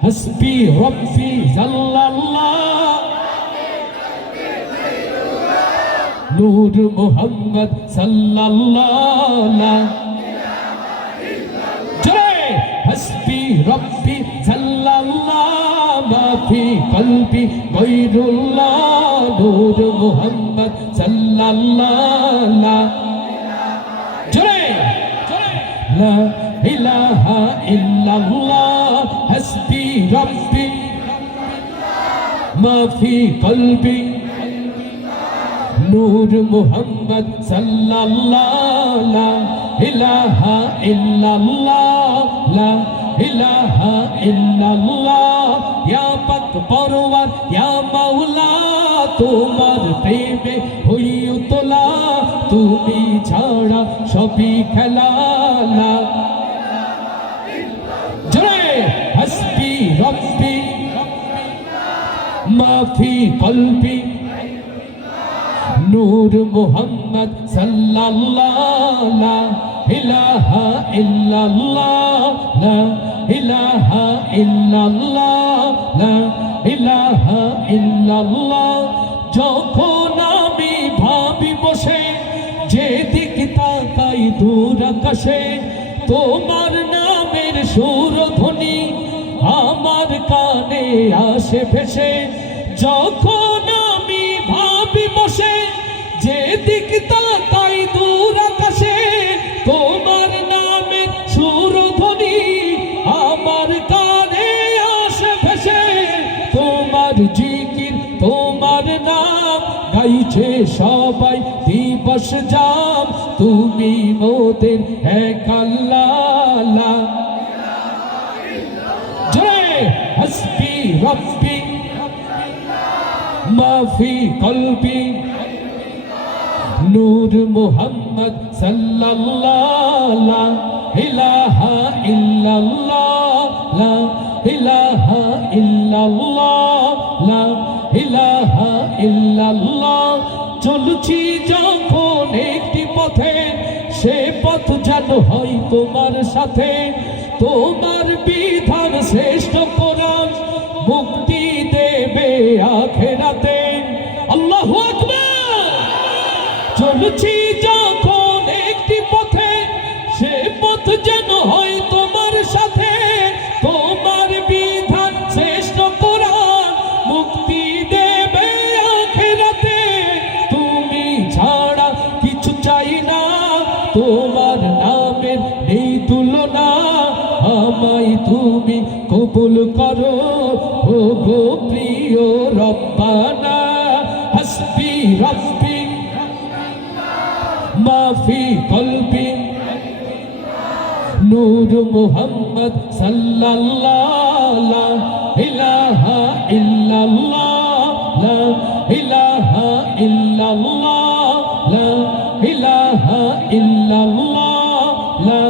হাসবি রব্বি জাল্লাল্লাহ নূর মোহাম্মদ সাল্লাল্লাহ জয় হাসবি রব্বি সাল্লাল্লাহ মা ফি কলবি গৈরুল্লাহ নূর মোহাম্মদ সাল্লাল্লাহ জয় লা ইলাহা ইল্লাল্লাহ, হাসবি রব্বি। মা ফি কলবি। নূর মোহাম্মদ সাল্লাল্লাহ, লা ইলাহা ইল্লাল্লাহ, লা ইলাহা ইল্লাল্লাহ। ইয়া পাক পরওয়ার, ইয়া মাওলা, তোমার প্রেমে হইও তোলা তুমি ছাড়া সবই খেলা হাসবি রব্বি, মাফি কলবি, নূর মোহাম্মদ সাল্লাল্লাহ লা ইলাহা ইল্লাল্লাহ, লা ইলাহা ইল্লাল্লাহ, লা ইলাহা ইল্লাল্লাহ। যখন আমি ভাবি বসে, যেদিক তাকাই দূর আকাশে, তোমার নামের আমার আসে ভেসে, যখন আমি ভাবি বসে, যে দিক তাকাই দূর আকাশে, তোমার নামের সুরধ্বনি আমার কানে আসে ভেসে। তোমার জিকির, তোমার নাম গাইছে সবাই, দিবস যাম তুমি মোদের এক আল্লাহ। হাসবি, রব্বি, মাফি কলবি। নূর মোহাম্মদ সাল্লাল্লাহ ইলাহা ইল্লাল্লাহ, লা ইলাহা ইল্লাল্লাহ, লা ইলাহা ইল্লাল্লাহ। চলছি যখন একটি পথে, সে পথ যেন হয় তোমার সাথে। তোমার বিধান শ্রেষ্ঠ আল্লাহু চলছি যখন একটি পথে, সে পথ যেন হয় তোমার সাথে। তোমার বিধান শ্রেষ্ঠ কোরআন মুক্তি দেবে আখেরাতে। তুমি ছাড়া কিছু চাই না, তোমার নামের নেই তুলনা আমায় তুমি কবুল করো। ও গো প্রিয় রব্বানা। হাসবি রব্বি। মাফি কলবি। নূর মোহাম্মদ সাল্লাল্লাহ লা ইলাহা ইল্লাল্লাহ, লা ইলাহা ইল্লাল্লাহ, লা ইলাহা ইল্লাল্লাহ। লা